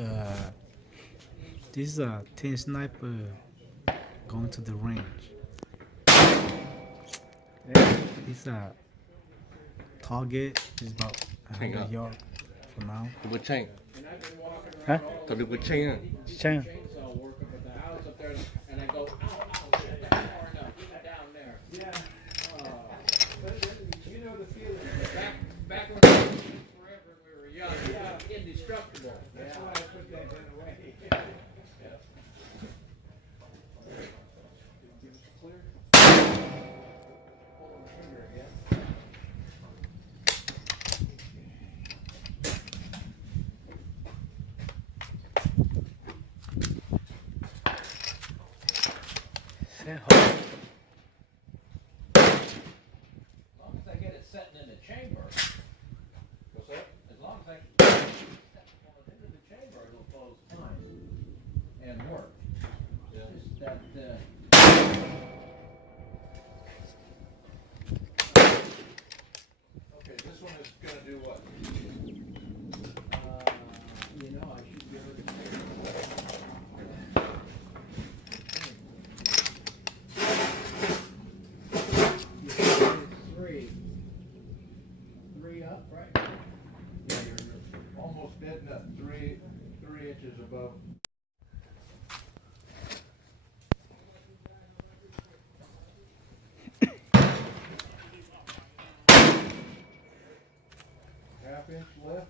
Uh, this is a teen sniper going to the range. This target is about Hang 100 up. yards for now. The big chain. Hả? Có được big chain. Chăng? Chainsaw work up at the house up there, and I go, ow, ow, shit, that's far enough, down there. Yeah. You know the feeling. Back when we were forever and we were young, indestructible. That's why I put that gun away. Clear. Pull the trigger again. Xe hộp. As long as I get it setting in the chamber. What's that? As long as I get it into the chamber, it'll close fine and work. Just that. Okay, this one is gonna do what? I should be able to. Three up, right? Yeah, you're almost dead nut, 3 inches above. Half-inch left.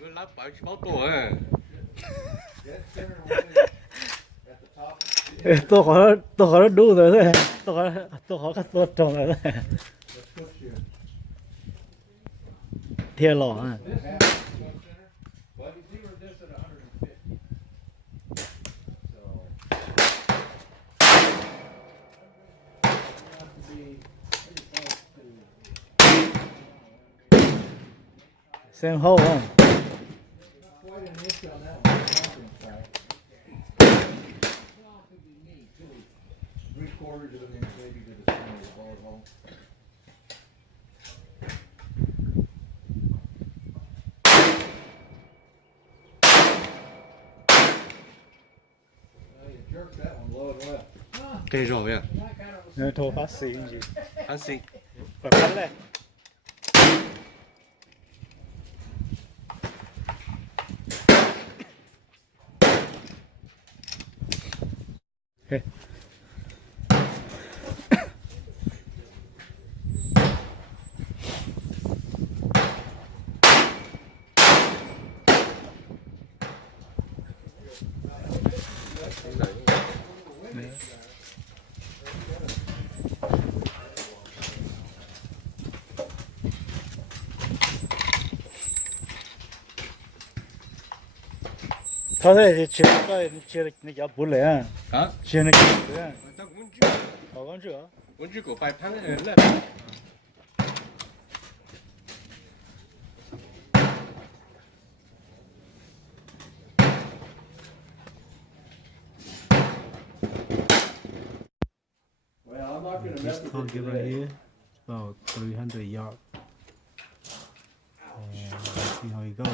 Nó lắp 76 tuổi à. Dead center one is at the top. Tôi khỏi nó đủ rồi đấy. Tôi khỏi cắt tốt trong rồi đấy. Let's push you. Thiên lỏ à. This half dead center. What? We zeroed this at 150. So. Have to be pretty close to. Xem hậu không? Quite an inch on that one. Half-inch side. Well, could be me too. 3/4 of an inch maybe to the center of the bullet hole. Well, you jerked that one low and left. Cây rồi à. That kind of was. Nếu thô phát xí gì. Hắn xịn. Phải phát lên. Okay. Thôi thì chưa được nhập bút lên. Hả? Chưa được nhập bút lên. Tao cũng muốn chưa. Có con chưa? Muốn chưa của bài thắng này lên. Well, I'm not gonna This mess with it target right today. here is about 300 yards. And let's see how it goes.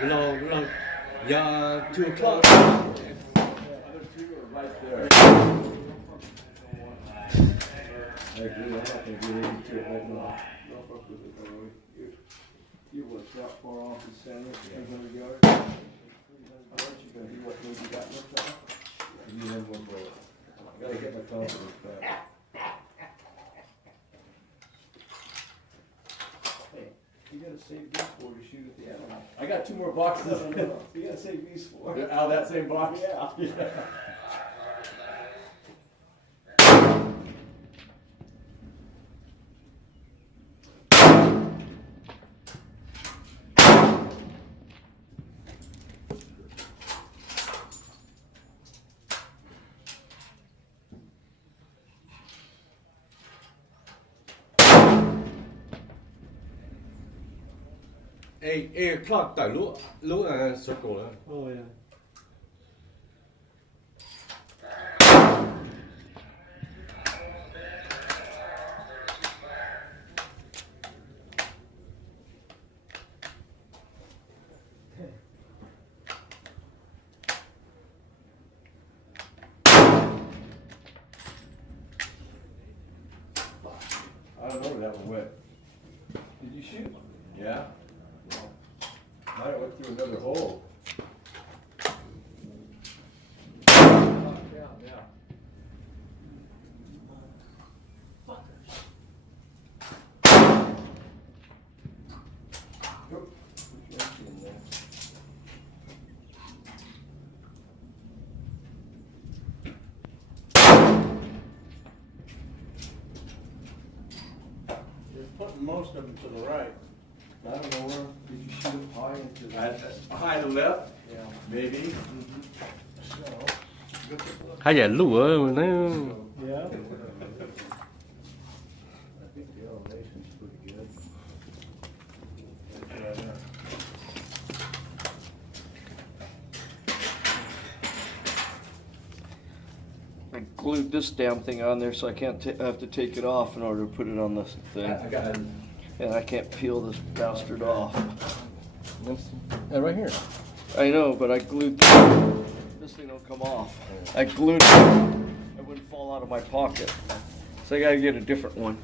Lâu. Giờ 2 o'clock. Other two are right there. I agree. I'm not gonna do anything to it right now. No fuck with it, though. You was that far off the center, 300 yards. How much you gonna do? What maybe you got left off? You have one bullet. I gotta get my confidence back. Hey. gotta save these for to shoot at the animal. I got 2 more boxes. No. You gotta save these for. Out of that same box? Yeah. Eight o'clock tại lũ sốt cổ đó. Oh yeah. I don't know where that one went. Did you shoot? Yeah? Mine went through another hole. Yeah. You're putting most of them to the right. I don't know where, did you shoot it high into the? High to left, Yeah. maybe. So. Hay là lũ nó Yeah. I think the elevation's pretty good. That's right there. I glued this damn thing on there so I can't have to take it off in order to put it on this thing. I got it. And I can't peel this bastard off. right here. I know, but I glued this thing don't come off. I glued it. It wouldn't fall out of my pocket. So I gotta get a different one.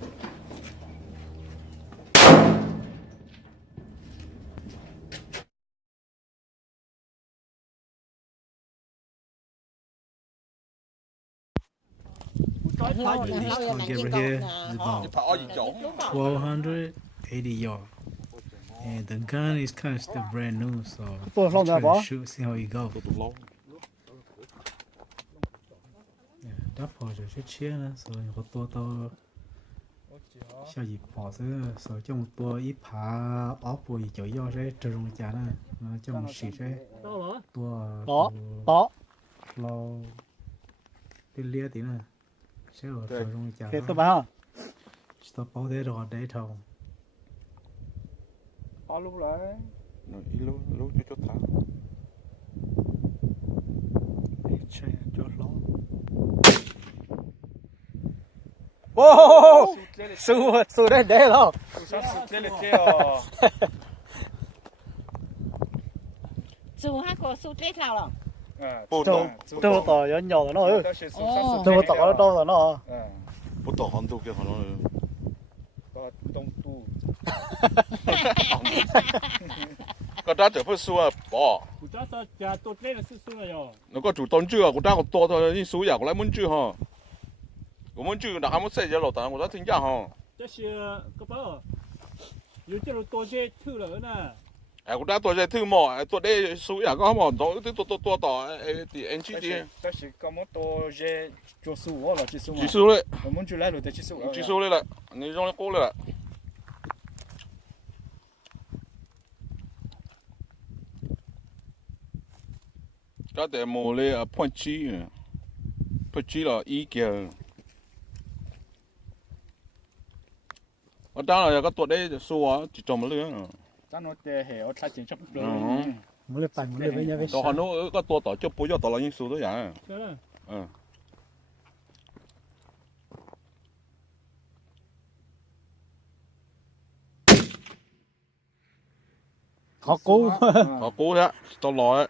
This target right here is about 1,280 yards. And the gun is kind of still brand new, so Tôi không try ra to bỏ. shoot, see how it goes. Yeah, that part is just chill, so you got to sao gì bỏ thế, so cho một tua ít phá ốp rồi chỗ do thế trồng chả nè, nó cho một xịt thế tua Bỏ. lo cái lia tí nè, sẽ ở trồng chả. Thế tôi bảo. Stop bảo thế rồi để thầu. Có lúc lại. Lũ cho thả. Chạy cho lo. Wow. Su đây để đâu. Dù hát có sụt lết nào rồi. Tôi tỏ nhỏ rồi nó ơi. Tôi tỏ nó đâu rồi nó. Bố tỏ hòn tục kia hòn nó. Có đã trở phải xua bỏ. Nó có chủ tôn chưa, có đã có to thôi, đi xúi có lại muốn chưa hả? Có muốn chưa đã muốn xây ra lầu tảng, có đã thính ra hả? Có đã tôi dạy thư mỏ, tôi đây xúi có mỏ đó, tôi tỏ thì anh chỉ đi. Chỉ xúi đấy. Chỉ xúi đấy lại,你用来过来了。cái để mồ lên ở point chi là ý kia ở đó là cái tuổi đấy xua chỉ trồng lưỡi Mới lên bàn mới lên với nhau với. đó họ nó cái tuổi tỏ cho bố cho tỏ là những số đó vậy Khó cố. họ cố thế tao nói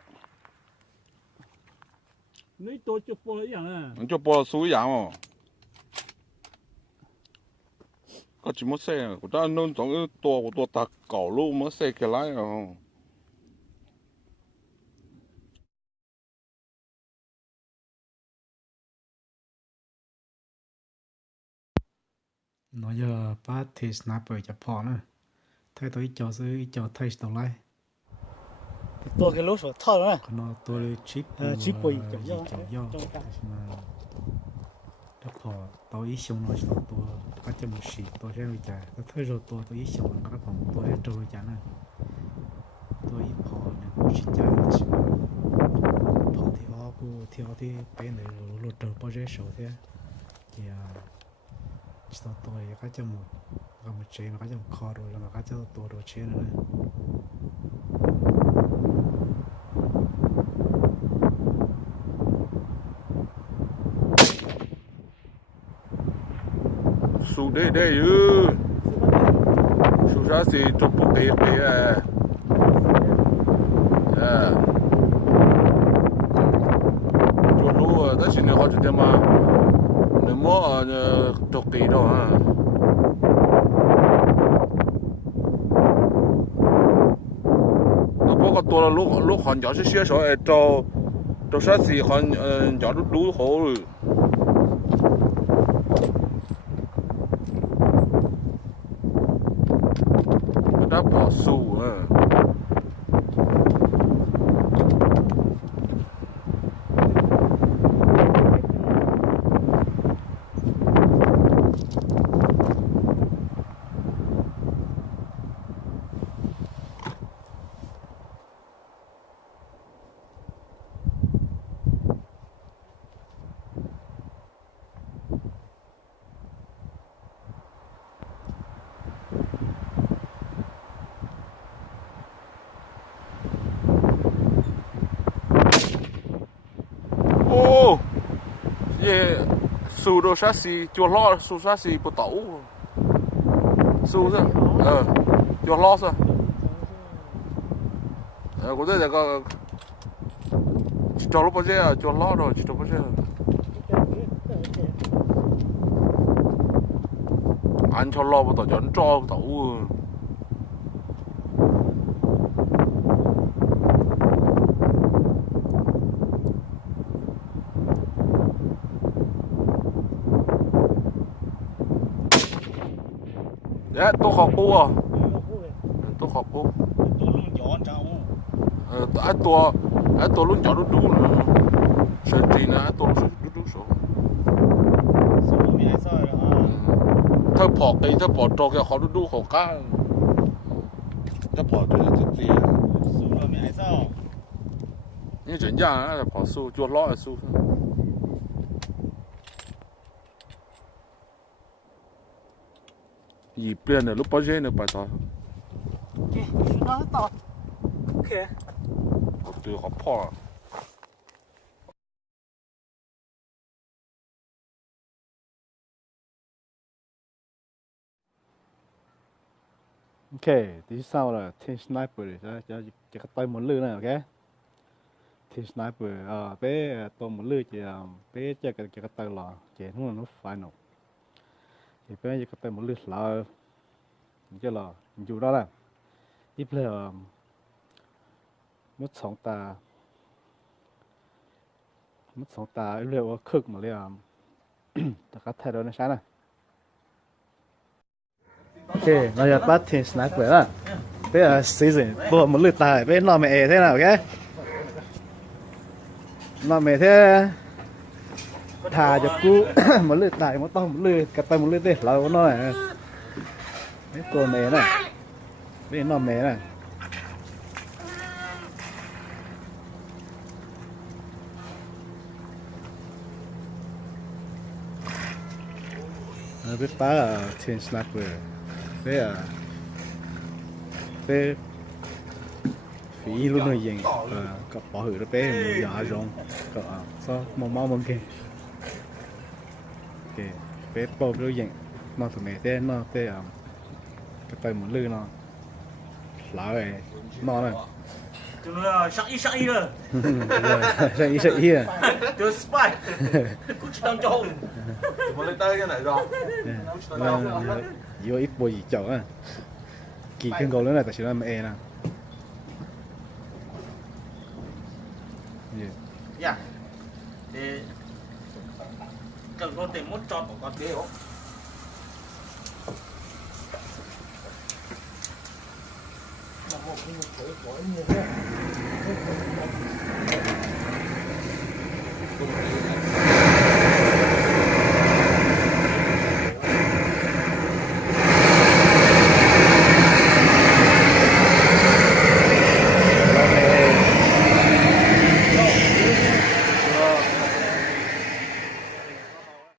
Nếu tôi chụp bộ là à. cho bố số dạng mà có chỉ một xe của ta nôn trong cái tua của tua ta cẩu luôn mới xe cái lái rồi nó giờ bắt thì sniper cho phò nữa thay tôi choซื้อcho thay tàu lại ตัวcái lúa sổ thọ đó còn nó tôi chip chip bồi chồng chồng dâu dâu mà đó phò tôi ý xong rồi tôi có cho một xì tôi sẽ trả tôi thấy rồi tôi ý xong rồi có phòng tôi sẽ trôi trả này tôi ý phò này tôi chỉ trả thì phò thì ó cô theo thì bên này lột trâu bao giờ sổ thế thì chỉ tôi có cho một còn một chế mà có cho một kho rồi là mà có cho tôi đồ chế nữa này su đây đây ư su ra gì trong bộ bể bể chỗ lúa đó chỉ là họ chỉ để mà nếu mà trồng cây đâu ha nó có cáiตัวลูกหอนnhỏ些些时候做啥子หอนnhỏ đủ好了。đã bỏ xù à ô ye su đồ sát xì chua lo su sát xì bột tẩu su ra chua lo ra có thể là cái cho lúc bao giờ chua lo rồi cho bao giờ anh cho lo bột tẩu cho anh cho tẩu dạ tôi học cô à tôi học côตัวรุ่นย้อนเจ้า ตัวรุ่นnhỏ đu nữa sẽ chỉ làตัวรุ่นđu số สูงมีไอ้ซอยเหรอ ถ้าพอตีถ้าพอโตก็เขาดูเขาก้างถ้าพอตัวจะตี สูงมีไอ้ซอย นี่怎样啊พอสู้ตัวล้อสู้อีเปลี่ยนเนี่ยลูกป้าเจเนี่ยไปต่อ โอเคน้องต่อโอเค ตัวเขาพ่อ ok tí sau là team sniper để cho tay một lư này ok team sniper bé tôi một lư chỉ bé cho cái tay là chỉ nó phải nổ thì bé cho cái tay một lư là cho là dù đó là ít là mất sóng ta liệu cực mà liệu ta cắt thay đó nó sáng này ok bây giờ bắt team sniper đó bây giờ season bộ một lượt tài bây giờ mẹ thế nào ok nó mẹ thế thà cho cú một lượt tài một tông một lượt cắt tay một lượt đi lâu nó này mấy cô mẹ này bây giờ nó mẹ này biết phá là team sniper bé phí luôn rồi dừng cặp bỏ hử đó bé một giờ rồi cặp sao mau mong kia ok bé bao rồi dừng nó tụi mẹ thế nó thế cái tay một lư nó lỡ rồi nó này chúng nó sắc y rồi sợ ý à tôi spy cũng chỉ đang trâu mà lên tới cái này rồi vô ít bồi gì chậu à kỳ kinh cầu lớn này tại chỉ là mẹ nè dạ để cần có tiền muốn cho của con kia không 我给你回我你这